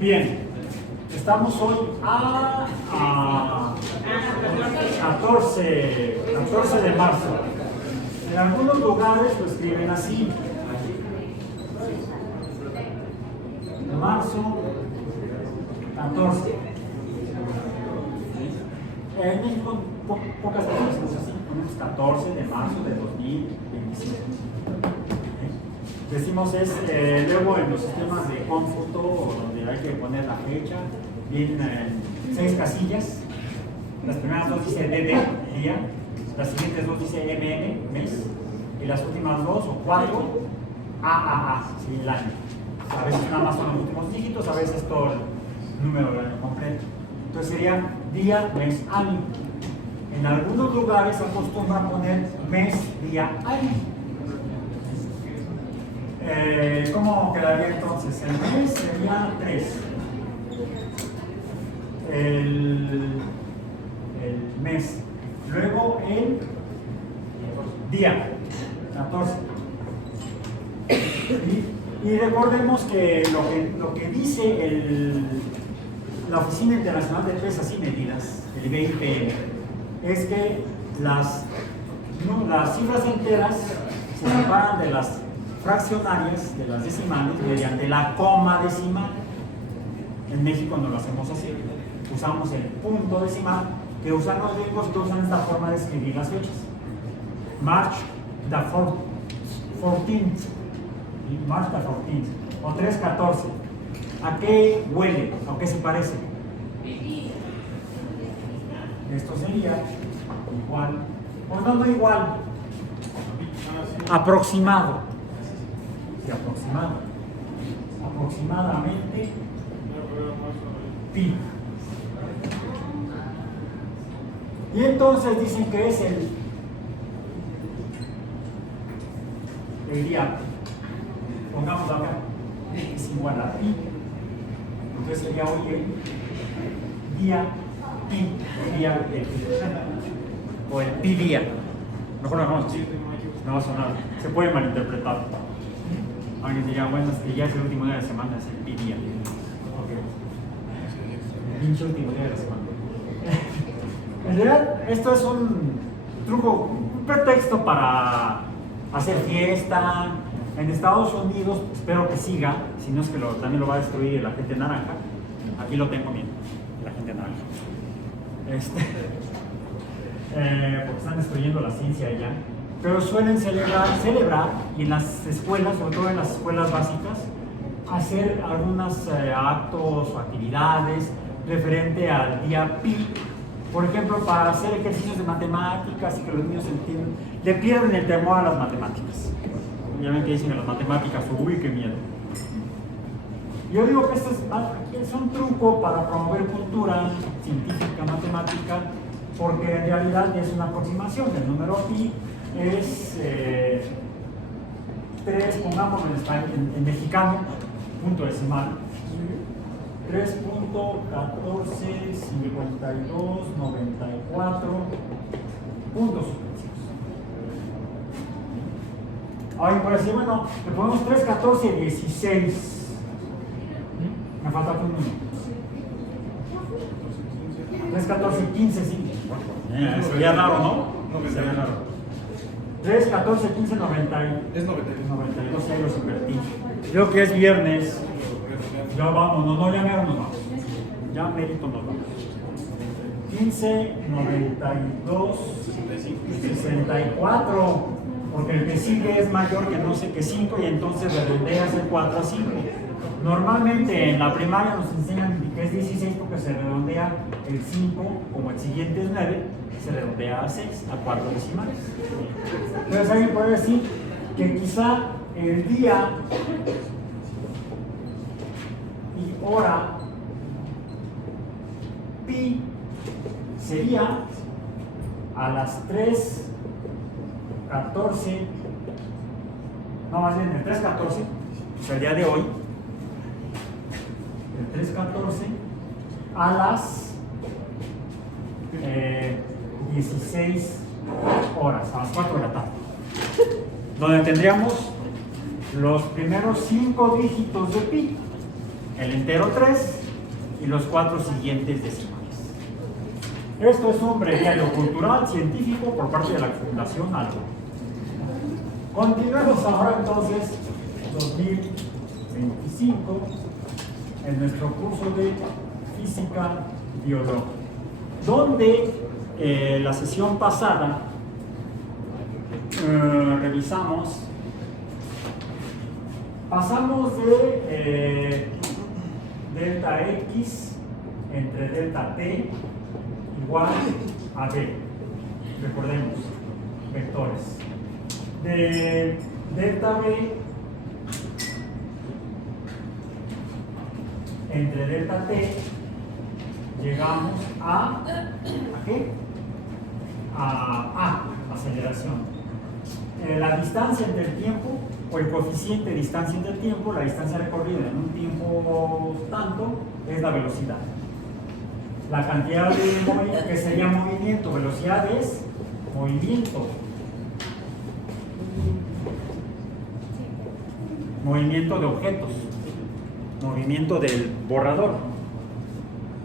Bien, estamos hoy a 14 de marzo. En algunos lugares lo escriben así. Marzo 14. En México pocas veces es así, ponemos 14 de marzo de 2025. Decimos luego en los sistemas de cómputo donde hay que poner la fecha, vienen 6 casillas. Las primeras 2 dice DD, día, las siguientes 2 dice MM, mes, y las últimas 2 o 4, AAA, sí, el año. A veces nada más son los últimos dígitos, a veces todo el número del año completo. Entonces sería día, mes, año. En algunos lugares se acostumbra a poner mes, día, año. ¿Cómo quedaría entonces? El mes sería 3. El mes. Luego el día, 14. Y recordemos que lo que dice la Oficina Internacional de Pesas y Medidas, el BIPM, es que las cifras enteras se separan de las fraccionarias, de las decimales, mediante la coma decimal. En México no lo hacemos así. Usamos el punto decimal, que usan los gringos, que usan esta forma de escribir las fechas. March the 14th. March the 14th. O 314. ¿A qué huele? ¿A qué se parece? Esto sería igual. O no igual. Aproximado. Sí, aproximado. Aproximadamente pi. Y entonces dicen que es el día, pongámoslo acá, es igual a pi. Entonces sería hoy el día pi, día o el pi día. Mejor lo dejamos así, no va a sonar, se puede malinterpretar. Alguien diría, bueno, es que ya es el último día de la semana, es el pi día. Okay. El pinche último día de la semana. En realidad, esto es un truco, un pretexto para hacer fiesta. En Estados Unidos, espero que siga, si no es que también lo va a destruir la gente naranja. Aquí lo tengo bien, la gente naranja. Porque están destruyendo la ciencia allá. Pero suelen celebrar, y en las escuelas, sobre todo en las escuelas básicas, hacer algunos actos o actividades referente al día pi. Por ejemplo, para hacer ejercicios de matemáticas y que los niños entiendan, le pierden el temor a las matemáticas. Obviamente dicen a las matemáticas, uy, qué miedo. Yo digo que esto es un truco para promover cultura científica, matemática, porque en realidad es una aproximación. El número pi es 3, pongámoslo en español, en mexicano, punto decimal. 3.145294 puntos suspensivos. Ahora puede decir, bueno, le ponemos 3.1416. Me falta un número. 3.1415, sí. Sería raro, ¿no? Sería raro. 3.1415 90. Es 92, ahí los invertí. Creo que es viernes. Ya vámonos, no, ya mero nos vamos. Ya merito nos vamos. 15, 92, 64. Porque el que sigue es mayor que no sé qué 5 y entonces redondeas el 4 a 5. Normalmente en la primaria nos enseñan que es 16 porque se redondea el 5, como el siguiente es 9, se redondea a 6, a 4 decimales. Entonces alguien puede decir que quizá el día y hora pi sería a las 3:14, no, más bien el 3:14, o sea, el día de hoy, el 3:14 a las 16 horas, a las 4 de la tarde, donde tendríamos los primeros 5 dígitos de pi. el entero 3 y los 4 siguientes decimales. Esto es un breviario cultural científico por parte de la Fundación Algo. Continuemos ahora entonces 2025 en nuestro curso de física biológica, donde la sesión pasada pasamos de delta X entre delta T igual a D. Recordemos, vectores. De delta B entre delta T llegamos ¿a qué? A aceleración. La distancia entre el tiempo, o el coeficiente de distancia entre el tiempo, la distancia recorrida en un tiempo tanto, es la velocidad. La cantidad de movimiento, que sería movimiento, velocidad es movimiento. Movimiento de objetos, movimiento del borrador.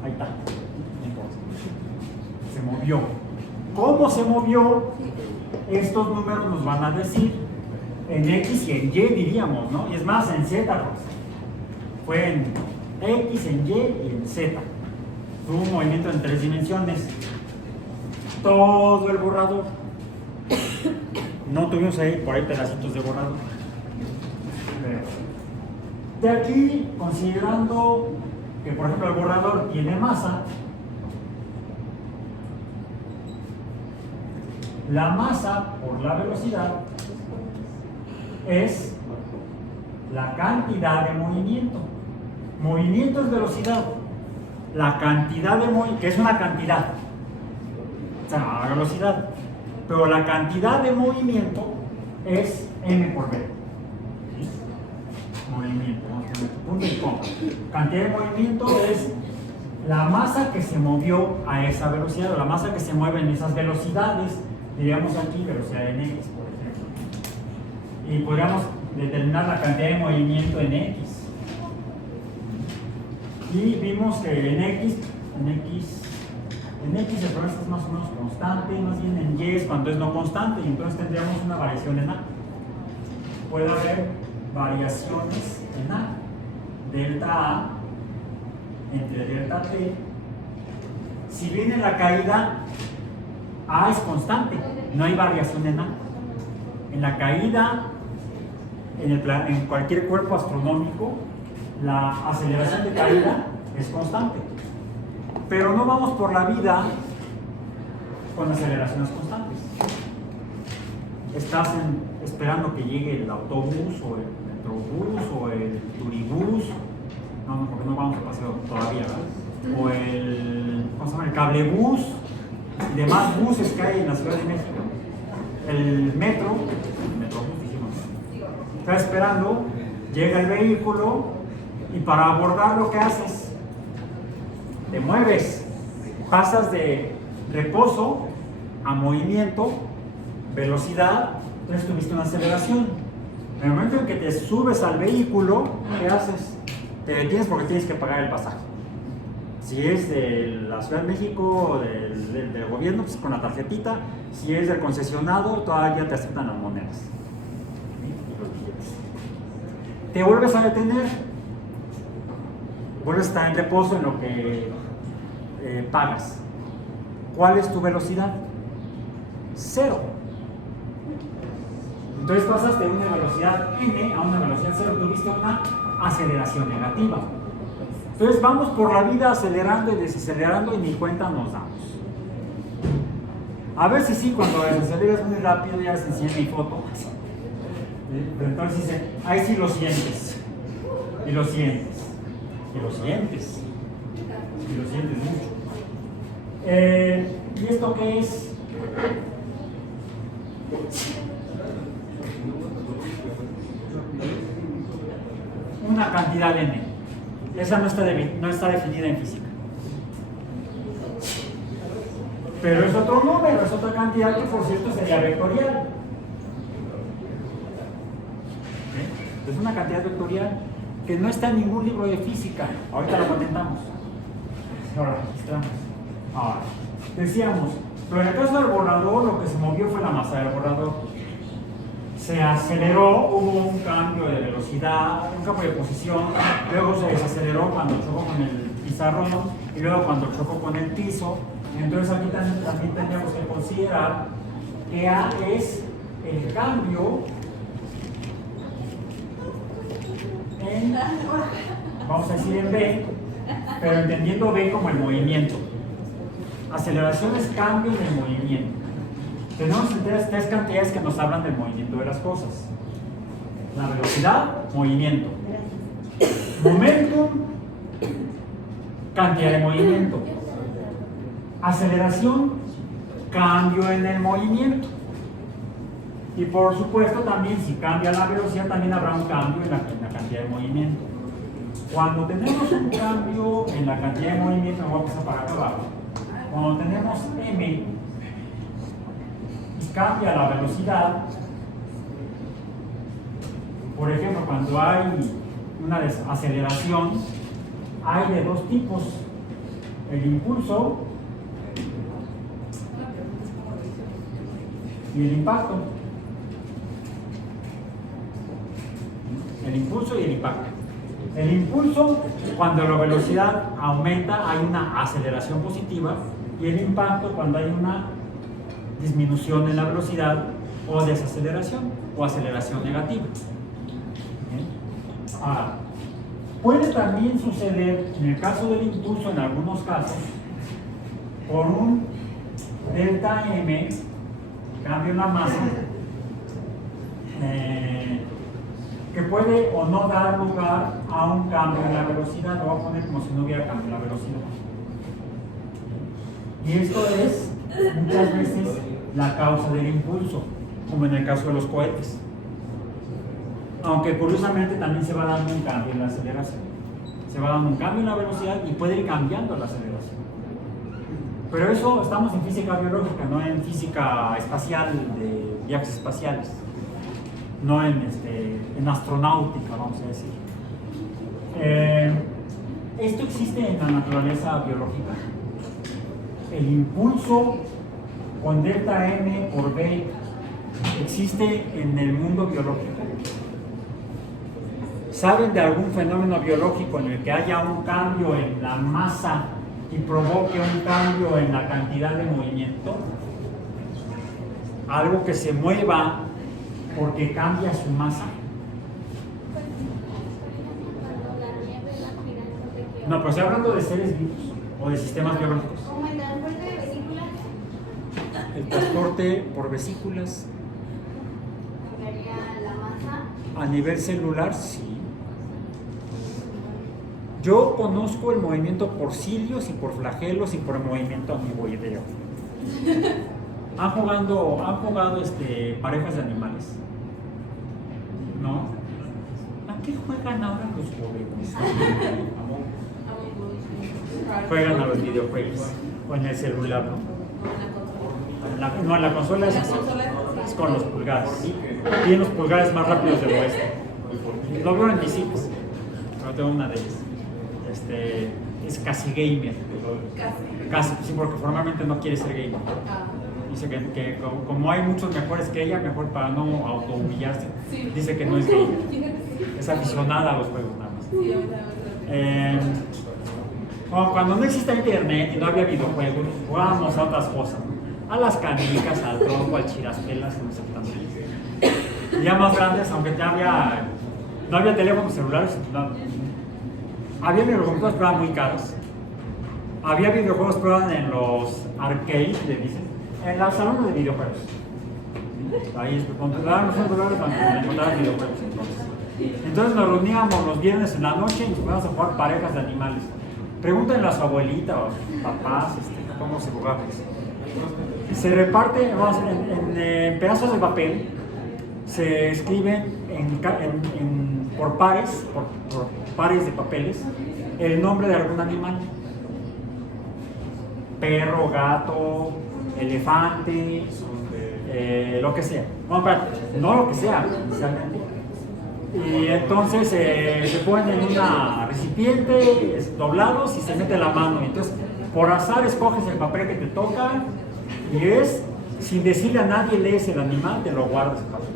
Ahí está. Se movió. ¿Cómo se movió? Estos números nos van a decir en X y en Y, diríamos, ¿no? Y es más, en Z, pues. Fue en X, en Y y en Z. Tuvo un movimiento en 3 dimensiones. Todo el borrador. No tuvimos ahí por ahí pedacitos de borrador. De aquí, considerando que, por ejemplo, el borrador tiene masa, la masa por la velocidad es la cantidad de movimiento. Movimiento es velocidad. La cantidad de movimiento, que es una cantidad, o sea, la velocidad, pero la cantidad de movimiento es m por v. Movimiento, vamos a poner punto y coma. Cantidad de movimiento es la masa que se movió a esa velocidad, o la masa que se mueve en esas velocidades. Diríamos aquí velocidad en x, por ejemplo, y podríamos determinar la cantidad de movimiento en x. Y vimos que en x el progreso es más o menos constante, más bien en y es cuando es no constante, y entonces tendríamos una variación en a. Puede haber variaciones en a. Delta a entre delta t. Si viene la caída, a es constante, no hay variación en a. En la caída, en cualquier cuerpo astronómico, la aceleración de caída es constante. Pero no vamos por la vida con aceleraciones constantes. Estás esperando que llegue el autobús o el metrobús o el turibús. No, porque no vamos a paseo todavía, ¿verdad? O el cablebús y demás buses que hay en la Ciudad de México. El metrobús, dijimos. Está esperando, llega el vehículo y para abordarlo, ¿qué haces? Te mueves, pasas de reposo a movimiento, velocidad, entonces tuviste una aceleración. En el momento en que te subes al vehículo, ¿qué haces? Te detienes porque tienes que pagar el pasaje. Si es de la Ciudad de México o del gobierno, pues con la tarjetita. Si es del concesionado, todavía te aceptan las monedas y los billetes. Te vuelves a detener, vuelves a estar en reposo en lo que pagas. ¿Cuál es tu velocidad? 0. Entonces pasas de una velocidad m a una velocidad 0, tuviste una aceleración negativa. Entonces vamos por la vida acelerando y desacelerando y ni cuenta nos damos. A ver si sí, cuando desaceleras muy rápido ya se enseña mi foto. Pero entonces dice, ahí sí lo sientes. Y lo sientes. Y lo sientes. Y lo sientes mucho. ¿Y esto qué es? Una cantidad n. Esa no está definida en física. Pero es otro número, es otra cantidad que por cierto sería vectorial. ¿Eh? Es una cantidad vectorial. que no está en ningún libro de física. Ahorita lo patentamos. Ahora registramos. Ahora, decíamos, pero en el caso del borrador, lo que se movió fue la masa del borrador. Se aceleró, hubo un cambio de velocidad, un cambio de posición, luego se desaceleró cuando chocó con el pizarrón y luego cuando chocó con el piso. Entonces aquí también tendríamos que considerar que A es el cambio en, vamos a decir en B, pero entendiendo B como el movimiento. Aceleración es cambio en el movimiento. Tenemos tres cantidades que nos hablan del movimiento de las cosas. La velocidad, movimiento. Momentum, cantidad de movimiento. Aceleración, cambio en el movimiento. Y por supuesto también si cambia la velocidad también habrá un cambio en la cantidad de movimiento. Cuando tenemos un cambio en la cantidad de movimiento, me voy a pasar para acá abajo. Cuando tenemos m y cambia la velocidad, por ejemplo, cuando hay una desaceleración, hay de dos tipos: el impulso y el impacto. El impulso y el impacto. El impulso, cuando la velocidad aumenta, hay una aceleración positiva, y el impacto, cuando hay una disminución en la velocidad o desaceleración o aceleración negativa. Ahora, puede también suceder, en el caso del impulso, en algunos casos, por un delta m, cambio en la masa, que puede o no dar lugar a un cambio en la velocidad. Lo voy a poner como si no hubiera cambio en la velocidad. Y esto es muchas veces la causa del impulso, como en el caso de los cohetes. Aunque curiosamente también se va dando un cambio en la aceleración. Se va dando un cambio en la velocidad y puede ir cambiando la aceleración. Pero eso estamos en física biológica, no en física espacial, de viajes espaciales. No en astronáutica, vamos a decir. Esto existe en la naturaleza biológica. El impulso con delta m por b existe en el mundo biológico. ¿Saben de algún fenómeno biológico en el que haya un cambio en la masa y provoque un cambio en la cantidad de movimiento? Algo que se mueva porque cambia su masa. No, pero estoy hablando de seres vivos o de sistemas biológicos. ¿Como el transporte de vesículas? El transporte por vesículas. ¿Cambiaría la masa? A nivel celular, sí. Yo conozco el movimiento por cilios y por flagelos y por el movimiento amiboideo. ¿Han jugado parejas de animales? ¿No? ¿A qué juegan ahora los jóvenes? Juegan a los videojuegos o en el celular, ¿no? No, en la consola es con los pulgares. Tienen los pulgares más rápidos del oeste. Lo veo en mis hijos. Pero tengo una de ellas. Es casi gamer. Casi, sí, porque formalmente no quiere ser gamer. Dice que como hay muchos mejores que ella, mejor para no autohumillarse, dice que no es gamer. Es aficionada a los juegos nada más. Cuando no existía internet y no había videojuegos, jugábamos a otras cosas, ¿no? A las canicas, al tronco, al chiraspelas, no sé tanto. Ya más grandes, aunque no había teléfonos celulares, había videojuegos, pero eran muy caros. Había videojuegos, pero eran en los arcades, le dicen, en los salones de videojuegos. Ahí controlaban los celulares para encontrar videojuegos. Entonces nos reuníamos los viernes en la noche y nos poníamos a jugar parejas de animales. Pregúntenle a su abuelita o a sus papás cómo se jugaba. Se reparte en pedazos de papel, se escriben por pares de papeles el nombre de algún animal: perro, gato, elefante, lo que sea. No, espérate, no lo que sea, inicialmente. Y entonces se ponen en una recipiente, doblados, y se mete la mano. Entonces, por azar escoges el papel que te toca y sin decirle a nadie, lees el animal, te lo guardas el papel.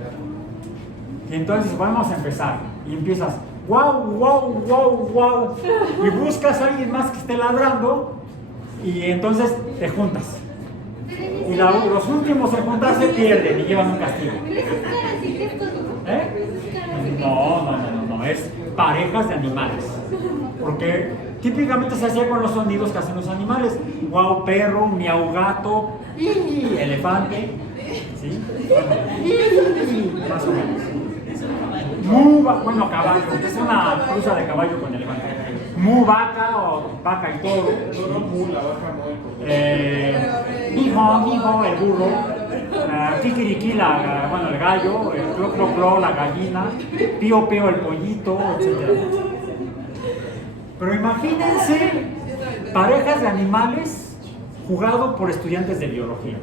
Y entonces vamos a empezar. Y empiezas, wow, wow, wow, wow. Y buscas a alguien más que esté ladrando y entonces te juntas. Y los últimos en juntarse pierden y llevan un castigo. ¿Eh? No, es parejas de animales. Porque típicamente se hacía con los sonidos que hacen los animales. Guau, perro, miau, gato, y elefante. ¿Sí? Más o menos. Mu, bueno, caballo, es una cruza de caballo con elefante. Mu, vaca o vaca y toro. Mijo, el burro. Kikiriki, el gallo. Clo, clo, la gallina. Pío, pío, el pollito, etc. Pero imagínense parejas de animales jugado por estudiantes de biología.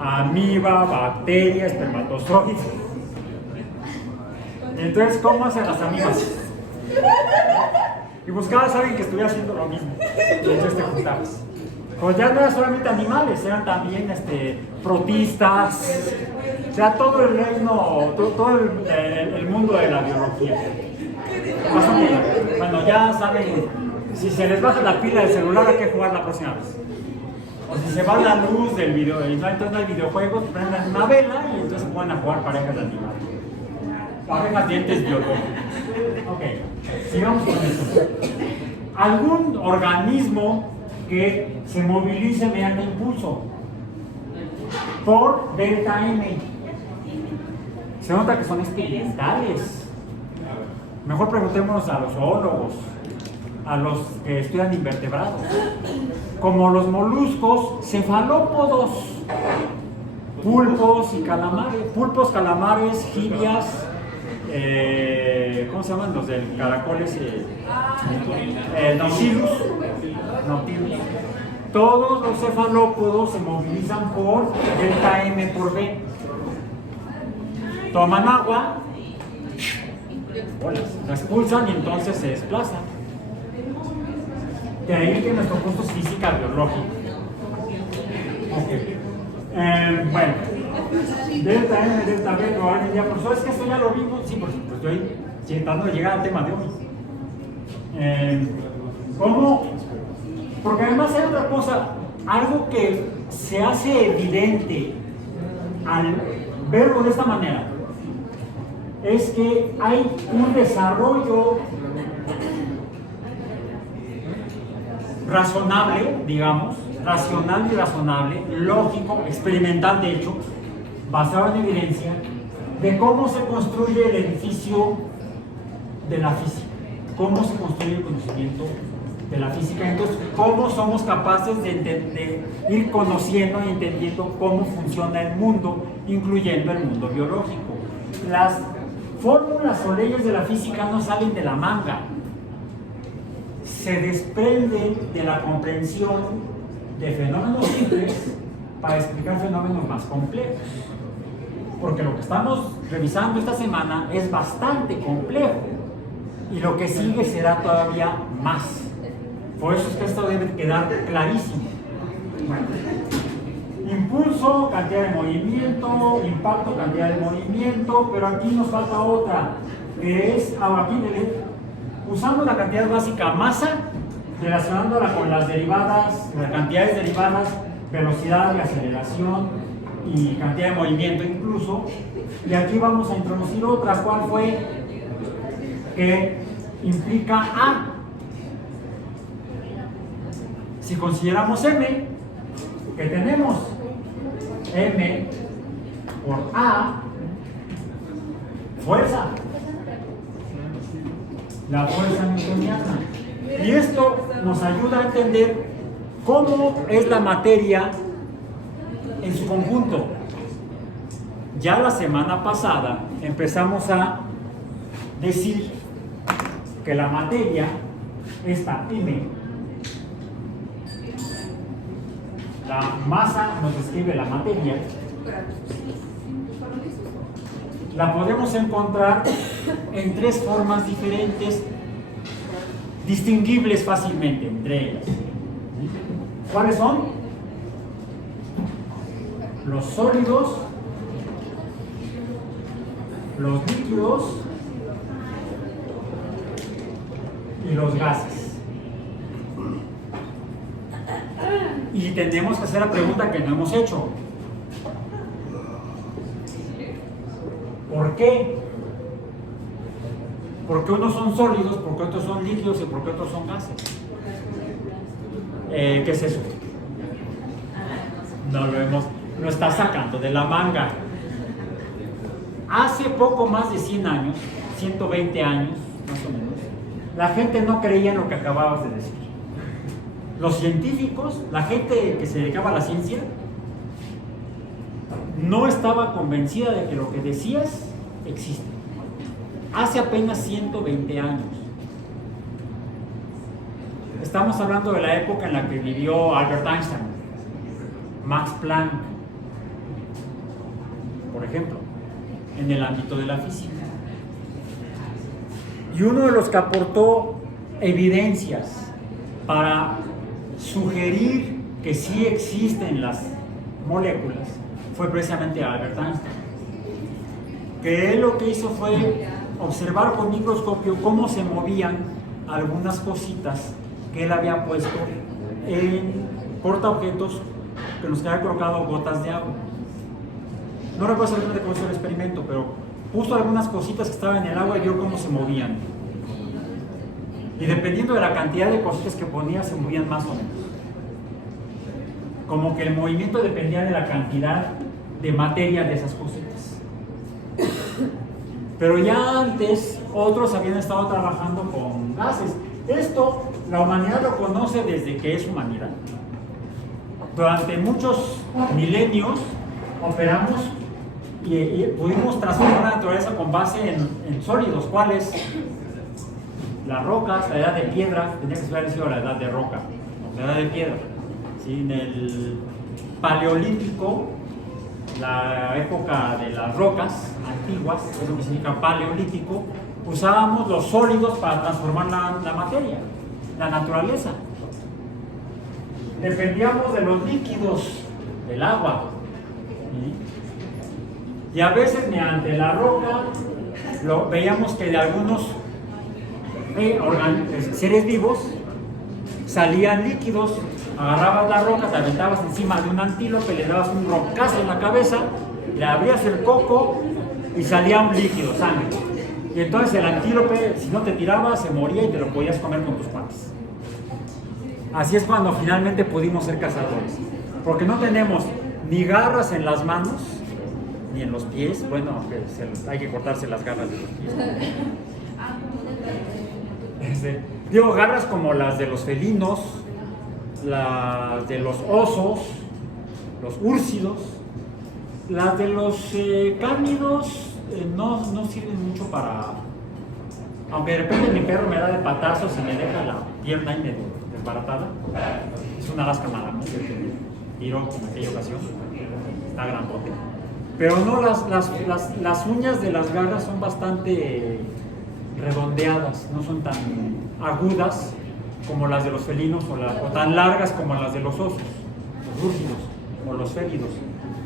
Amiba, bacteria, espermatozoides. Entonces, ¿cómo hacen las amibas? Y buscabas a alguien que estuviera haciendo lo mismo. Entonces te juntabas. Pues ya no eran solamente animales, eran también protistas. O sea, todo el reino, todo el mundo de la biología. Bueno, ya saben, si se les baja la pila del celular, hay que jugar la próxima vez. O si se va la luz del video, entonces no hay videojuegos, prendan una vela y entonces se ponen a jugar parejas de animales. Parejas dientes biológicos. Ok, sigamos con eso. Algún organismo que se movilice mediante impulso por delta M. Se nota que son experimentales. Mejor preguntémonos a los zoólogos, a los que estudian invertebrados, como los moluscos cefalópodos, pulpos y calamares, pulpos, calamares, jibias, ¿cómo se llaman los del caracoles? Nautilus. Todos los cefalópodos se movilizan por delta M por B. Toman agua, la expulsan y entonces se desplazan. De ahí que nuestro curso es física biológica. Bueno, delta M, delta B, lo van a ya, profesor, es que esto ya lo vimos. Sí, por supuesto, estoy intentando llegar al tema de hoy. ¿Cómo? Porque además hay otra cosa, algo que se hace evidente al verlo de esta manera, es que hay un desarrollo razonable, digamos, racional y razonable, lógico, experimental de hecho, basado en evidencia, de cómo se construye el edificio de la física, cómo se construye el conocimiento de la física. Entonces, cómo somos capaces de ir conociendo y entendiendo cómo funciona el mundo, incluyendo el mundo biológico. Las fórmulas o leyes de la física no salen de la manga, se desprenden de la comprensión de fenómenos simples para explicar fenómenos más complejos. Porque lo que estamos revisando esta semana es bastante complejo y lo que sigue será todavía más. Por eso es que esto debe quedar clarísimo. Bueno, impulso, cantidad de movimiento, impacto, cantidad de movimiento, pero aquí nos falta otra, que es, aquí usando la cantidad básica masa, relacionándola con las derivadas, las cantidades derivadas, velocidad y aceleración y cantidad de movimiento incluso, y aquí vamos a introducir otra, ¿cuál fue? Que implica A. Si consideramos M, ¿qué tenemos? M por A, fuerza, la fuerza newtoniana. Y esto nos ayuda a entender cómo es la materia en su conjunto. Ya la semana pasada empezamos a decir que la materia, esta M, la masa nos describe la materia, la podemos encontrar en tres formas diferentes, distinguibles fácilmente entre ellas. ¿Cuáles son? Los sólidos, los líquidos y los gases. Y tenemos que hacer la pregunta que no hemos hecho. ¿Por qué? ¿Por qué unos son sólidos, por qué otros son líquidos y por qué otros son gases? ¿Qué es eso? No lo hemos, lo está sacando de la manga. Hace poco más de 100 años, 120 años más o menos, la gente no creía en lo que acababas de decir. Los científicos, la gente que se dedicaba a la ciencia, no estaba convencida de que lo que decías existe. Hace apenas 120 años. Estamos hablando de la época en la que vivió Albert Einstein, Max Planck, por ejemplo, en el ámbito de la física. Y uno de los que aportó evidencias para sugerir que sí existen las moléculas fue precisamente Albert Einstein, que él lo que hizo fue observar con microscopio cómo se movían algunas cositas que él había puesto en portaobjetos que nos había colocado gotas de agua. No recuerdo exactamente cómo hizo el experimento, pero puso algunas cositas que estaban en el agua y vio cómo se movían. Y dependiendo de la cantidad de cositas que ponía, se movían más o menos. Como que el movimiento dependía de la cantidad de materia de esas cositas. Pero ya antes, otros habían estado trabajando con gases. Esto, la humanidad lo conoce desde que es humanidad. Durante muchos milenios operamos y pudimos transformar la naturaleza con base en sólidos. ¿Cuáles? Las rocas, la edad de piedra, tendría que haber sido la edad de roca, la edad de piedra. ¿Sí? En el paleolítico, la época de las rocas antiguas, es lo que significa paleolítico, usábamos los sólidos para transformar la materia, la naturaleza. Dependíamos de los líquidos, del agua. ¿Sí? Y a veces mediante la roca veíamos que de algunos seres vivos salían líquidos. Agarrabas la roca, te aventabas encima de un antílope, le dabas un rocazo en la cabeza, le abrías el coco y salía un líquido, sangre. Y entonces el antílope, si no te tiraba, se moría y te lo podías comer con tus patas. Así es cuando finalmente pudimos ser cazadores. Porque no tenemos ni garras en las manos, ni en los pies. Bueno, hay que cortarse las garras de los pies. Digo, garras como las de los felinos, las de los osos, los úrsidos, las de los cánidos no sirven mucho para, aunque de repente mi perro me da de patazos y me deja la pierna y medio desbaratada. Es una Alaska Malamute que tiró en aquella ocasión, está grandote. Pero no, las uñas de las garras son bastante redondeadas, no son tan agudas como las de los felinos o tan largas como las de los osos, los rústidos o los félidos.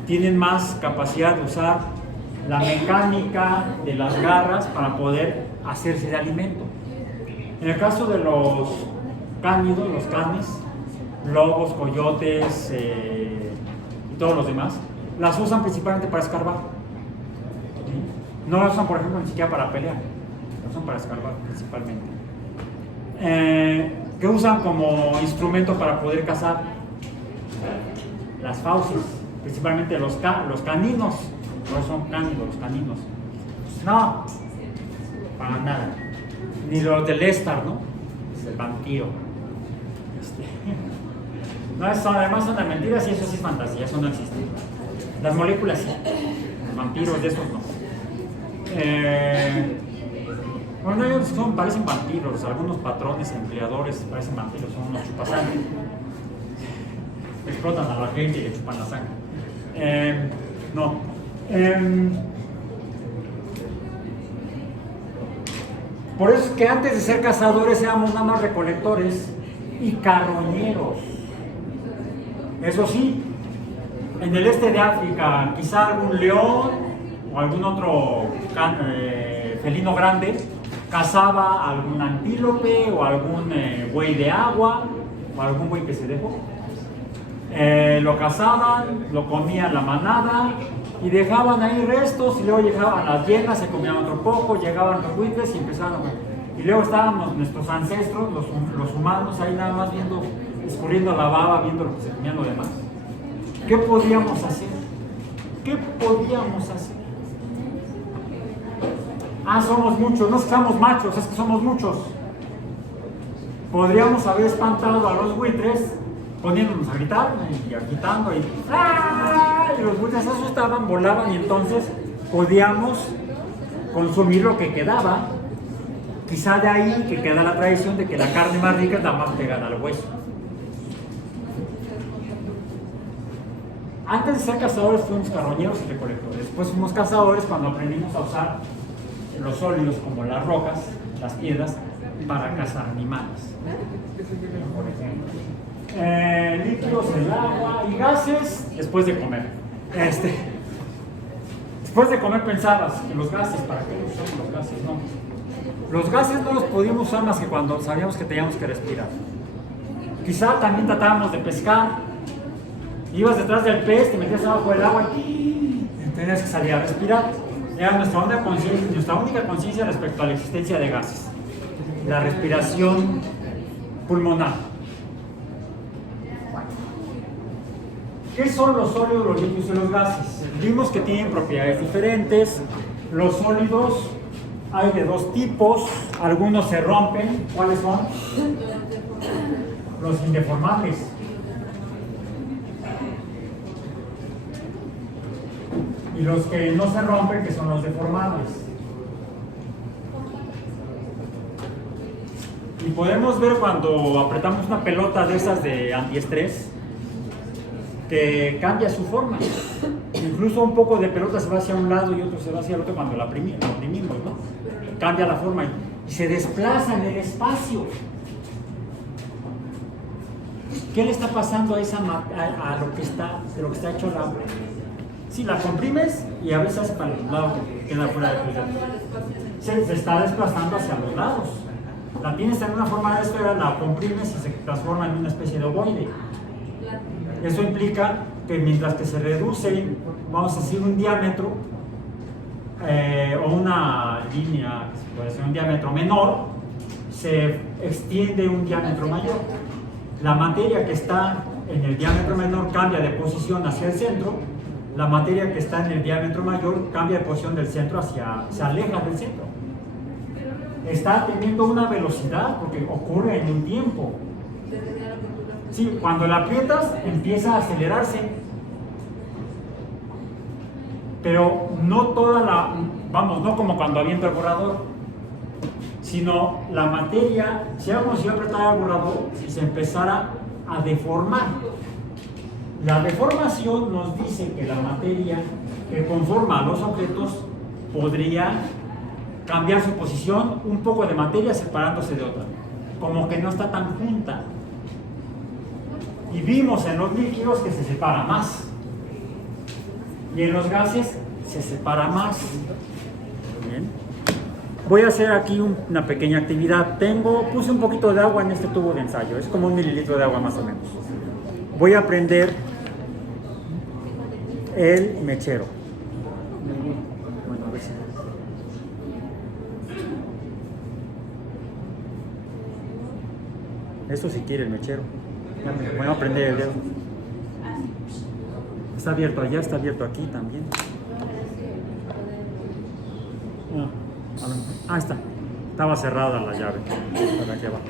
Tienen más capacidad de usar la mecánica de las garras para poder hacerse de alimento. En el caso de los cánidos, los canes, lobos, coyotes y todos los demás, las usan principalmente para escarbar. No las usan, por ejemplo, ni siquiera para pelear, las usan para escarbar principalmente. ¿Qué usan como instrumento para poder cazar? Las fauces, principalmente los caninos. No son cánidos, los caninos. No, para nada. Ni los del Lestar, ¿no? Es el vampiro. No, además son de mentiras y eso sí es fantasía, eso no existe. Las moléculas sí, los vampiros de esos no. Bueno, ellos parecen vampiros, algunos patrones empleadores parecen vampiros, son unos chupasangre. Explotan a la gente y le chupan la sangre. No. Por eso es que antes de ser cazadores éramos nada más recolectores y carroñeros. Eso sí, en el este de África, quizá algún león o algún otro felino grande cazaba algún antílope o algún buey de agua o algún buey que se dejó. Lo cazaban, lo comían la manada y dejaban ahí restos, y luego llegaban las hienas, se comían otro poco, llegaban los buitres y empezaban a comer. Y luego estábamos nuestros ancestros, los humanos, ahí nada más viendo, escurriendo la baba, viendo lo que se comían los demás. ¿Qué podíamos hacer? ¿Qué podíamos hacer? Somos muchos, no es que seamos machos, es que somos muchos. Podríamos haber espantado a los buitres poniéndonos a gritar y agitando y los buitres se asustaban, volaban y entonces podíamos consumir lo que quedaba. Quizá de ahí que queda la tradición de que la carne más rica es la más pegada al hueso. Antes de ser cazadores fuimos carroñeros y recolectores. Después fuimos cazadores cuando aprendimos a usar los sólidos como las rocas, las piedras, para cazar animales. Por ejemplo, líquidos, el agua y gases después de comer. Después de comer pensabas que los gases, ¿para qué usamos los gases? No. Los gases no los podíamos usar más que cuando sabíamos que teníamos que respirar. Quizá también tratábamos de pescar. Ibas detrás del pez, te metías abajo del agua y tenías que salir a respirar. Era nuestra única conciencia respecto a la existencia de gases. La respiración pulmonar. ¿Qué son los sólidos, los líquidos y los gases? Vimos que tienen propiedades diferentes. Los sólidos hay de dos tipos, algunos se rompen. ¿Cuáles son? Los indeformables. Y los que no se rompen, que son los deformables. Y podemos ver cuando apretamos una pelota de esas de antiestrés, que cambia su forma. Incluso un poco de pelota se va hacia un lado y otro se va hacia el otro cuando la oprimimos, ¿no? Cambia la forma y se desplaza en el espacio. ¿Qué le está pasando a lo que está hecho el agua? Si la comprimes y a veces hace para los lados, queda fuera de tu se está desplazando hacia los lados. La tienes en una forma de esfera, la comprimes y se transforma en una especie de ovoide. Eso implica que mientras que se reduce, vamos a decir, un diámetro o una línea, puede ser un diámetro menor, se extiende un diámetro mayor. La materia que está en el diámetro menor cambia de posición hacia el centro. La materia que está en el diámetro mayor cambia de posición del centro se aleja del centro. Está teniendo una velocidad porque ocurre en un tiempo. Sí, cuando la aprietas empieza a acelerarse. Pero no no como cuando aviento el borrador, sino la materia, si algo se apretara el borrador, si se empezara a deformar. La deformación nos dice que la materia que conforma a los objetos podría cambiar su posición, un poco de materia separándose de otra, como que no está tan junta. Y vimos en los líquidos que se separa más, y en los gases se separa más. Bien. Voy a hacer aquí una pequeña actividad. Puse un poquito de agua en este tubo de ensayo, es como 1 mililitro de agua más o menos. Voy a prender el mechero. Bueno, a ver si. Eso si quiere el mechero. Voy a prender el dedo. Está abierto allá, está abierto aquí también. Ahí está. Estaba cerrada la llave. Para aquí abajo.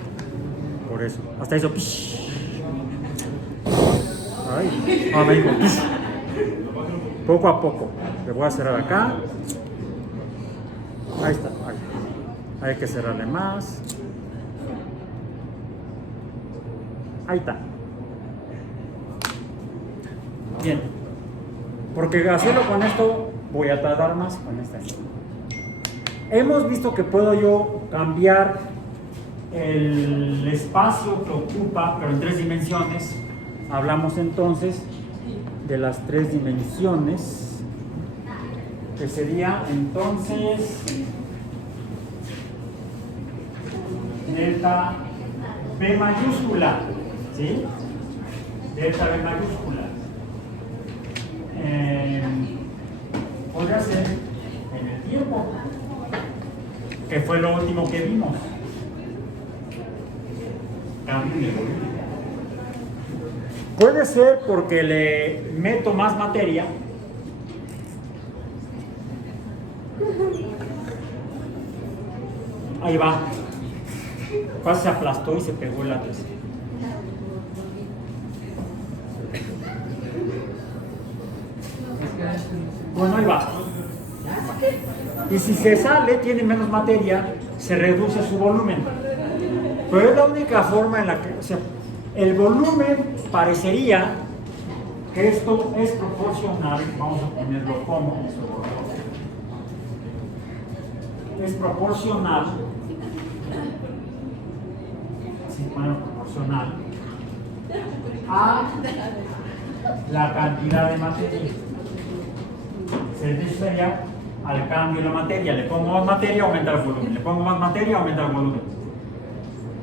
Por eso. Hasta hizo. Ay. Me dijo. Poco a poco. Le voy a cerrar acá. Ahí está. Ahí. Hay que cerrarle más. Ahí está. Bien. Porque hacerlo con esto voy a tardar más con esta. hemos visto que puedo yo cambiar el espacio que ocupa, pero en 3 dimensiones. Hablamos entonces de las 3 dimensiones, que sería entonces delta B mayúscula, ¿sí? Delta B mayúscula. Podría ser en el tiempo, que fue lo último que vimos. Cambio de volumen. Puede ser porque le meto más materia. Ahí va. Casi se aplastó y se pegó el lápiz. Bueno, ahí va. Y si se sale, tiene menos materia, se reduce su volumen. Pero es la única forma en la que, o sea, el volumen parecería que esto es proporcional, vamos a ponerlo como, es proporcional, sí, bueno, proporcional a la cantidad de materia. Se sería al cambio de la materia. Le pongo más materia, aumenta el volumen. Le pongo más materia, aumenta el volumen.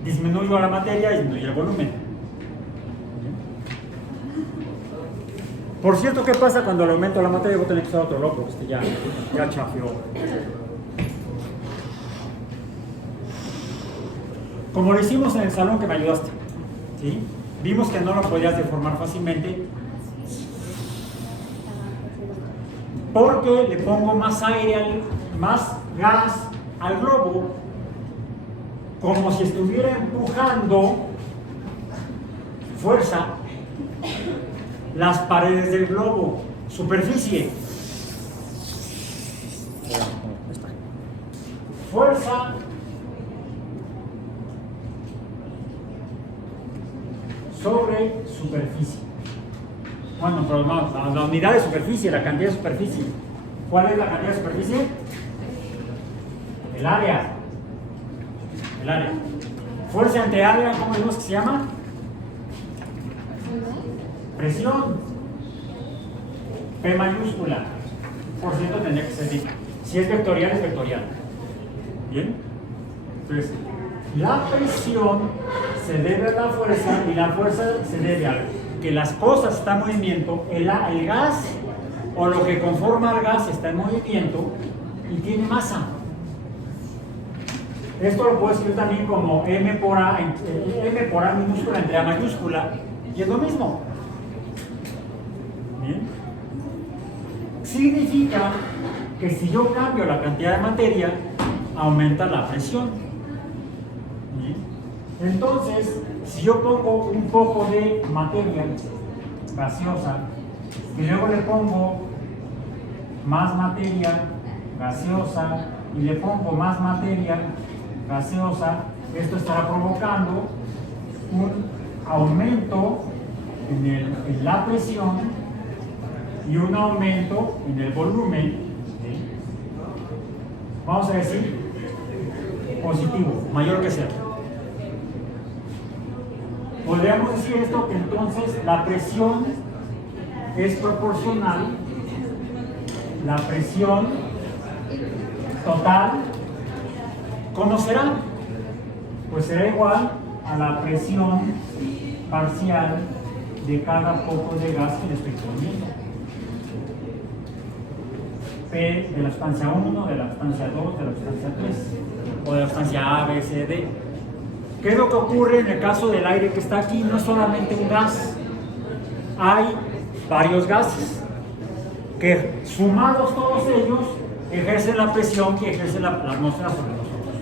Disminuyo la materia, disminuye el volumen. Por cierto, ¿qué pasa cuando le aumento la materia? Voy a tener que usar otro loco, ya chafió. Como lo hicimos en el salón que me ayudaste, ¿sí? Vimos que no lo podías deformar fácilmente porque le pongo más aire, más gas al globo, como si estuviera empujando fuerza las paredes del globo, superficie, fuerza sobre superficie. Bueno, pero no, la unidad de superficie, la cantidad de superficie. ¿Cuál es la cantidad de superficie? El área. El área. Fuerza entre área, ¿cómo decimos que se llama? Presión. P mayúscula. Por cierto, tendría que ser. Si es vectorial, es vectorial. ¿Bien? Entonces, la presión se debe a la fuerza y la fuerza se debe a que las cosas están en movimiento, el gas o lo que conforma el gas está en movimiento y tiene masa. Esto lo puedo escribir también como M por A minúscula entre A mayúscula y es lo mismo. ¿Bien? Significa que si yo cambio la cantidad de materia, aumenta la presión. ¿Bien? Entonces, si yo pongo un poco de materia gaseosa y luego le pongo más materia gaseosa y le pongo más materia gaseosa, esto estará provocando un aumento en la presión y un aumento en el volumen, ¿sí? Vamos a decir positivo, mayor que cero. Podríamos decir esto, que entonces la presión es proporcional, la presión total, ¿cómo será? Pues será igual a la presión parcial de cada poco de gas que le estoy poniendo. P de la sustancia 1, de la sustancia 2, de la sustancia 3, o de la sustancia A, B, C, D. ¿Qué es lo que ocurre en el caso del aire que está aquí? No es solamente un gas, hay varios gases que sumados todos ellos ejercen la presión que ejerce la atmósfera sobre nosotros,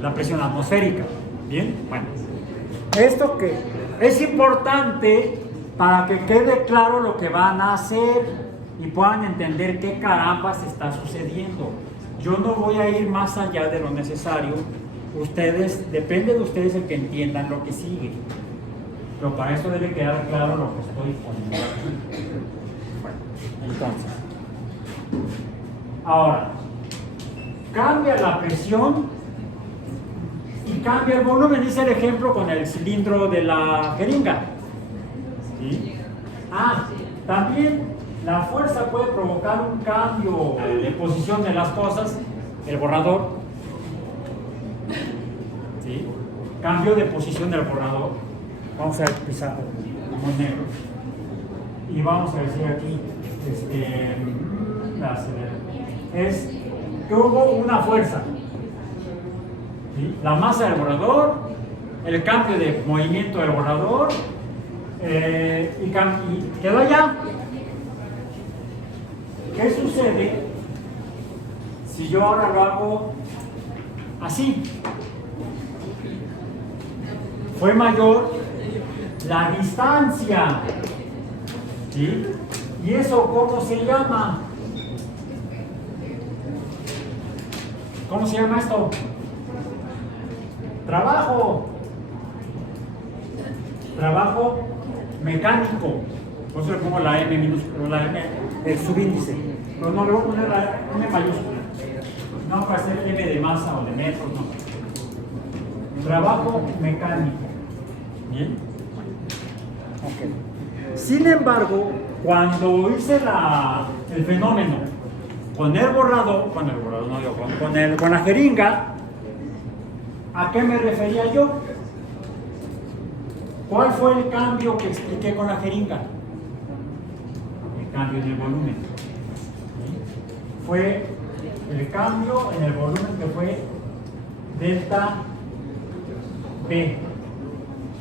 la presión atmosférica. ¿Bien? Bueno, esto que es importante para que quede claro lo que van a hacer y puedan entender qué carambas está sucediendo. Yo no voy a ir más allá de lo necesario. Ustedes, depende de ustedes el que entiendan lo que sigue. Pero para esto debe quedar claro lo que estoy poniendo aquí. Bueno, entonces, ahora, cambia la presión y cambia el volumen. Dice el ejemplo con el cilindro de la jeringa. ¿Sí? También la fuerza puede provocar un cambio de posición de las cosas. El borrador. ¿Sí? Cambio de posición del borrador. Vamos a pisar como negro. Y vamos a decir aquí, es que hubo una fuerza. ¿Sí? La masa del borrador, el cambio de movimiento del borrador, y quedó allá. ¿Qué sucede si yo ahora lo hago así? Fue mayor la distancia. ¿Sí? ¿Y eso cómo se llama? ¿Cómo se llama esto? Trabajo mecánico. Por eso le pongo la M minúscula, la M, el subíndice. Pero no le voy a poner la M mayúscula. No para hacer M de masa o de metros, no. Trabajo mecánico. ¿Bien? Ok. Sin embargo, cuando hice el fenómeno con la jeringa, ¿a qué me refería yo? ¿Cuál fue el cambio que expliqué con la jeringa? El cambio en el volumen. ¿Sí? Fue el cambio en el volumen que fue delta B.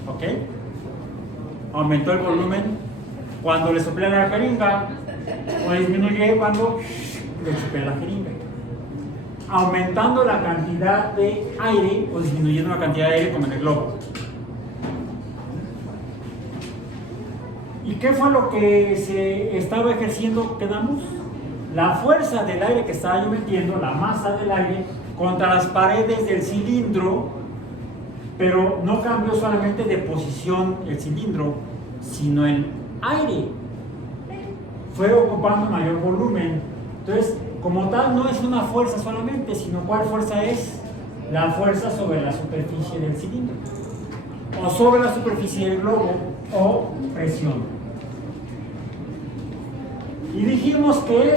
¿Ok? Aumentó el volumen cuando le soplé la jeringa, o disminuye cuando le soplé la jeringa. Aumentando la cantidad de aire o disminuyendo la cantidad de aire como en el globo. ¿Y qué fue lo que se estaba ejerciendo? Quedamos la fuerza del aire que estaba yo metiendo, la masa del aire, contra las paredes del cilindro, pero no cambió solamente de posición el cilindro, sino el aire. Fue ocupando mayor volumen. Entonces, como tal, no es una fuerza solamente, sino ¿cuál fuerza es? La fuerza sobre la superficie del cilindro, o sobre la superficie del globo, o presión. Y dijimos que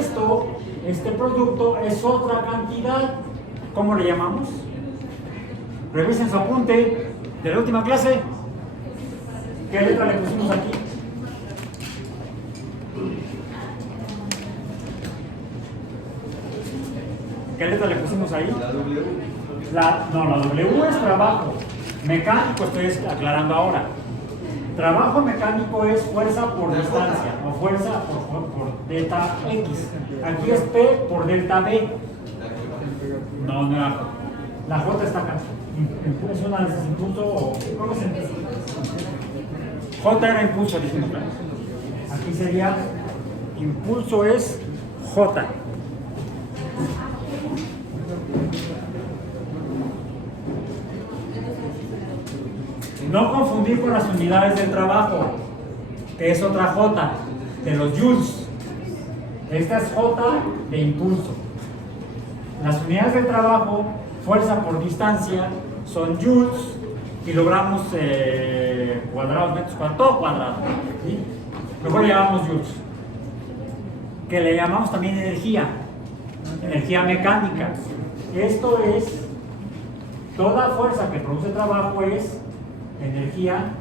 este producto es otra cantidad. ¿Cómo le llamamos? Revisen su apunte de la última clase. ¿Qué letra le pusimos aquí? ¿Qué letra le pusimos ahí? La W. La W es trabajo. Mecánico, estoy aclarando ahora. Trabajo mecánico es fuerza por distancia, o fuerza por delta X. Aquí es P por delta B. No, la J está acá. ¿Es una de impulso o cómo se entiende? J era impulso, dijimos. Aquí sería impulso es J. No confundir con las unidades del trabajo, que es otra J, de los joules. Esta es J de impulso. Las unidades del trabajo, fuerza por distancia, son joules, kilogramos cuadrados, metros cuadrados, todo cuadrado. ¿Sí? Mejor le llamamos joules. Que le llamamos también energía mecánica. Esto es, toda fuerza que produce trabajo es energía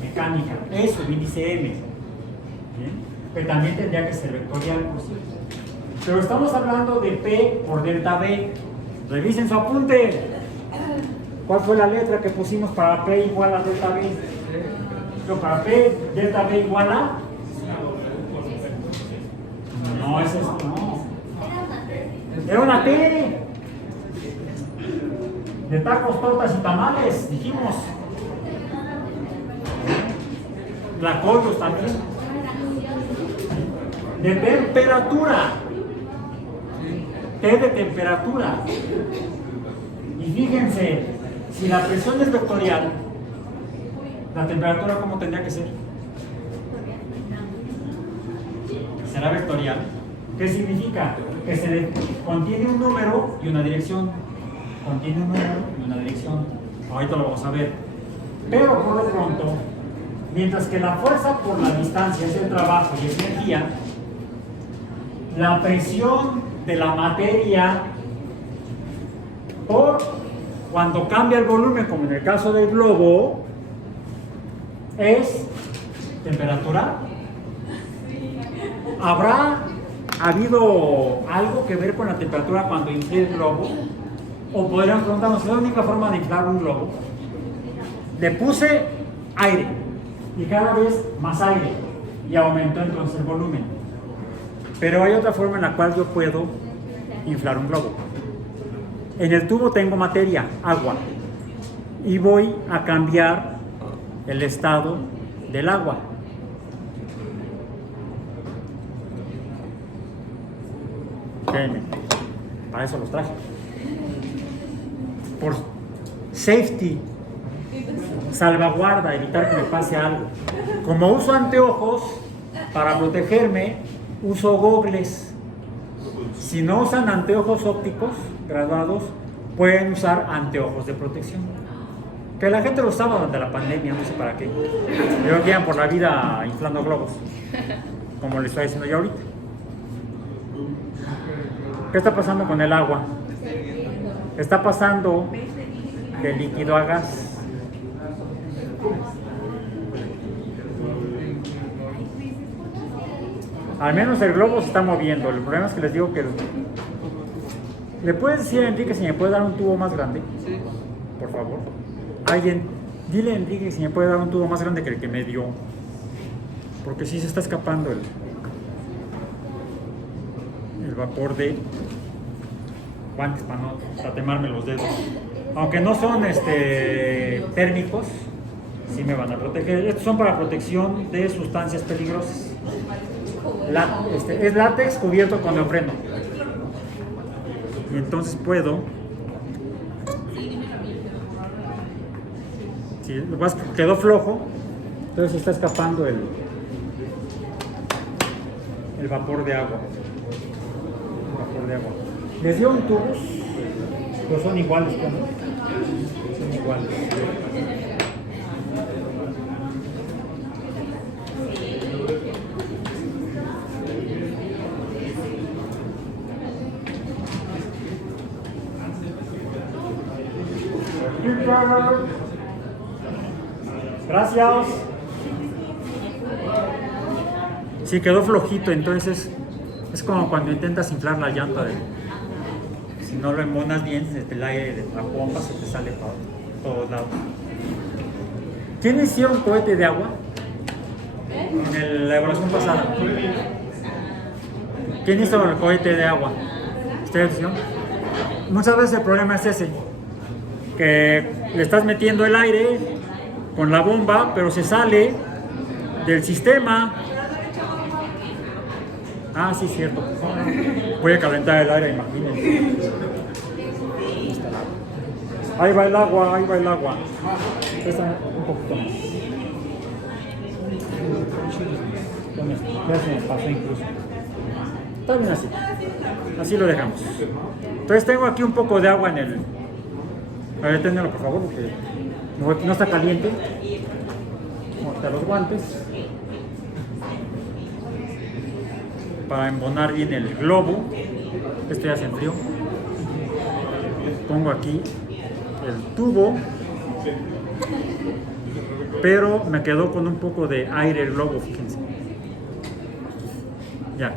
mecánica, eso, el índice M. ¿Bien? Pero también tendría que ser vectorial, por cierto. Pero estamos hablando de P por delta B. Revisen su apunte. ¿Cuál fue la letra que pusimos para P igual a delta B? Pero para P, delta B igual a... No, es eso, no. Era una T. De tacos, tortas y tamales, dijimos. Tlacoyos también. De temperatura. T de temperatura. Y fíjense, si la presión es vectorial, la temperatura ¿cómo tendría que ser? ¿Será vectorial? ¿Qué significa? Que se le contiene un número y una dirección. Contiene un número y una dirección. Ahorita lo vamos a ver. Pero por lo pronto, mientras que la fuerza por la distancia es el trabajo y es energía, la presión de la materia por cuando cambia el volumen, como en el caso del globo, es temperatura. ¿Habrá habido algo que ver con la temperatura cuando inflé el globo? O podríamos preguntarnos, ¿es la única forma de inflar un globo? Le puse aire y cada vez más aire y aumentó entonces el volumen. Pero hay otra forma en la cual yo puedo inflar un globo. En el tubo tengo materia, agua, y voy a cambiar el estado del agua. Créeme, para eso los traje. Por safety, salvaguarda, evitar que me pase algo. Como uso anteojos para protegerme, uso gogles. Si no usan anteojos ópticos graduados, pueden usar anteojos de protección. Que la gente lo usaba durante la pandemia, no sé para qué. Yo guían por la vida inflando globos, como les estoy diciendo yo ahorita. ¿Qué está pasando con el agua? Está pasando de líquido a gas. Al menos el globo se está moviendo. El problema es que les digo que... ¿Le puedes decir a Enrique si me puede dar un tubo más grande? Sí. Por favor. Alguien, dile a Enrique si me puede dar un tubo más grande que el que me dio. Porque sí se está escapando el vapor de guantes para no tatemarme los dedos. Aunque no son térmicos, sí me van a proteger. Estos son para protección de sustancias peligrosas. Es látex cubierto con neopreno. Y entonces puedo... Si lo que pasa es que quedó flojo, entonces está escapando el vapor de agua. El vapor de agua. Les dio un tubo, pero son iguales, ¿no? Son iguales. Gracias. Sí, quedó flojito, entonces es como cuando intentas inflar la llanta. Si no lo embonas bien, el aire de la bomba se te sale para todos lados. ¿Quién hicieron cohete de agua? En la evaluación pasada. ¿Quién hizo el cohete de agua? ¿Ustedes hicieron? Muchas veces el problema es ese, que le estás metiendo el aire con la bomba, pero se sale del sistema. Ah, sí, cierto. Voy a calentar el aire, imagínense. Ahí va el agua, ahí va el agua. Esta un poquito más. Ya se me pasó incluso. Está bien así. Así lo dejamos. Entonces tengo aquí un poco de agua en el... A ver, ténganlo por favor, porque no está caliente. Vamos a quitar los guantes para embonar bien el globo. Esto ya se enfrió. Pongo aquí el tubo, pero me quedó con un poco de aire el globo, fíjense. Ya,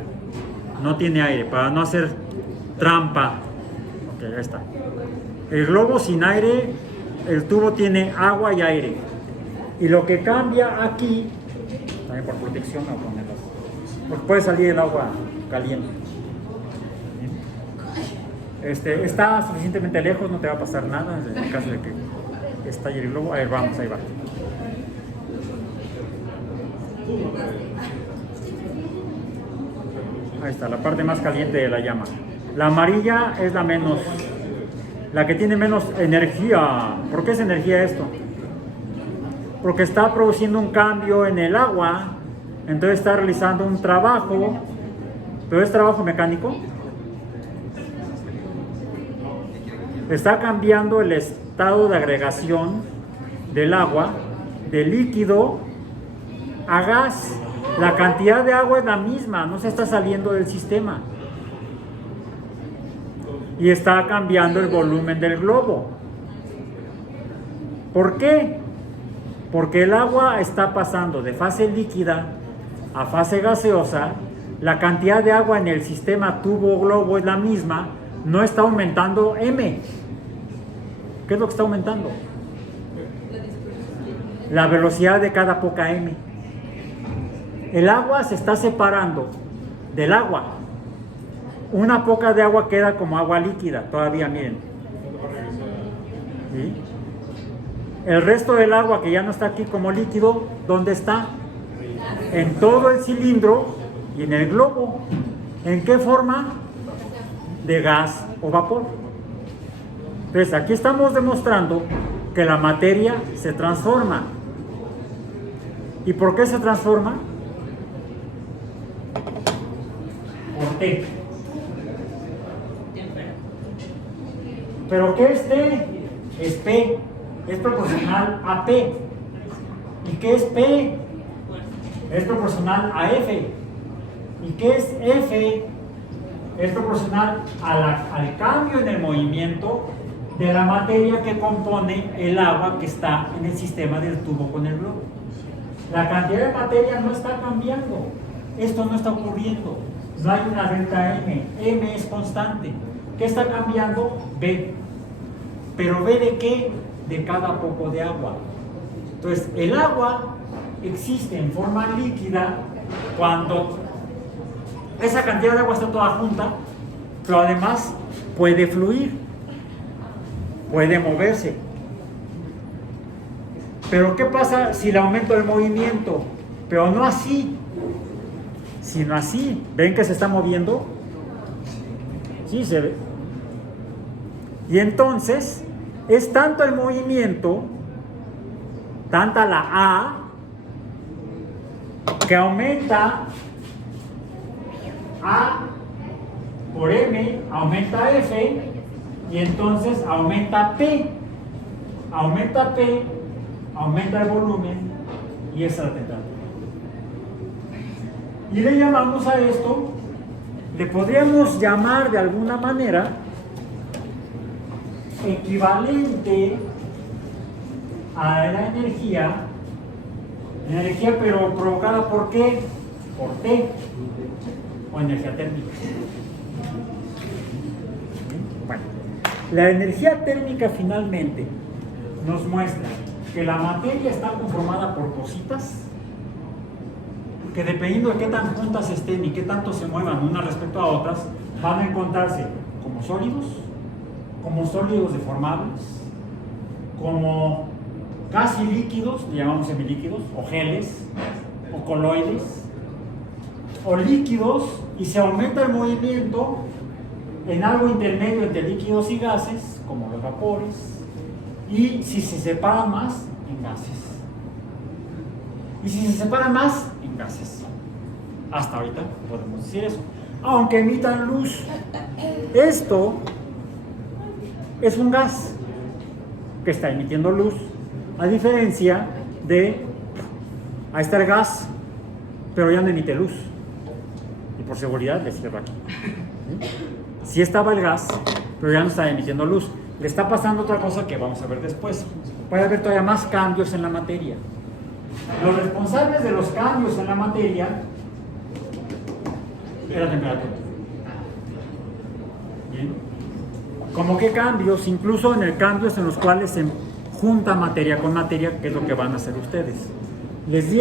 no tiene aire, para no hacer trampa. Ok, ya está. El globo sin aire, el tubo tiene agua y aire. Y lo que cambia aquí, también por protección, a ponerlo, porque puede salir el agua caliente. Está suficientemente lejos, no te va a pasar nada en el caso de que estalle el globo. Ahí vamos, ahí va. Ahí está, la parte más caliente de la llama. La amarilla es la que tiene menos energía. ¿Por qué es energía esto? Porque está produciendo un cambio en el agua, entonces está realizando un trabajo ¿Pero es trabajo mecánico? Está cambiando el estado de agregación del agua de líquido a gas. La cantidad de agua es la misma, no se está saliendo del sistema. Y está cambiando el volumen del globo. ¿Por qué? Porque el agua está pasando de fase líquida a fase gaseosa. La cantidad de agua en el sistema tubo-globo es la misma, no está aumentando M. ¿Qué es lo que está aumentando? La velocidad de cada poca M. El agua se está separando del agua. Una poca de agua queda como agua líquida, todavía, miren. ¿Sí? El resto del agua que ya no está aquí como líquido, ¿dónde está? En todo el cilindro y en el globo. ¿En qué forma? De gas o vapor. Entonces, aquí estamos demostrando que la materia se transforma. ¿Y por qué se transforma? Por T. ¿Pero qué es T? Es P. Es proporcional a P. ¿Y qué es P? Es proporcional a F. ¿Y qué es F? Es proporcional al cambio en el movimiento de la materia que compone el agua que está en el sistema del tubo con el globo. La cantidad de materia no está cambiando. Esto no está ocurriendo. No hay una delta M. M es constante. ¿Qué está cambiando? B. ¿Pero B de qué? De cada poco de agua. Entonces, el agua existe en forma líquida cuando esa cantidad de agua está toda junta, pero además puede fluir, puede moverse. Pero ¿qué pasa si le aumento el movimiento? Pero no así, sino así. ¿Ven que se está moviendo? Sí, se ve. Y entonces es tanto el movimiento, tanta la A, que aumenta A por M, aumenta F, y entonces aumenta P. Aumenta P, aumenta el volumen, y esa es la temperatura. Y le llamamos a esto, le podríamos llamar de alguna manera equivalente a la energía pero provocada por qué? Por T, o energía térmica. Bueno, la energía térmica finalmente nos muestra que la materia está conformada por cositas que dependiendo de qué tan juntas estén y qué tanto se muevan unas respecto a otras, van a encontrarse como sólidos deformables, como casi líquidos, le llamamos semilíquidos, o geles, o coloides, o líquidos, y se aumenta el movimiento en algo intermedio entre líquidos y gases, como los vapores, y si se separan más, en gases. Y si se separan más, en gases. Hasta ahorita podemos decir eso. Aunque emitan luz. Esto es un gas que está emitiendo luz, a diferencia de, ahí está el gas, pero ya no emite luz. Y por seguridad les cierro aquí. Sí estaba el gas, pero ya no está emitiendo luz. Le está pasando otra cosa que vamos a ver después. Puede haber todavía más cambios en la materia. Los responsables de los cambios en la materia es la temperatura. Bien. ¿Cómo qué cambios? Incluso en el cambios en los cuales se junta materia con materia, que es lo que van a hacer ustedes. Les di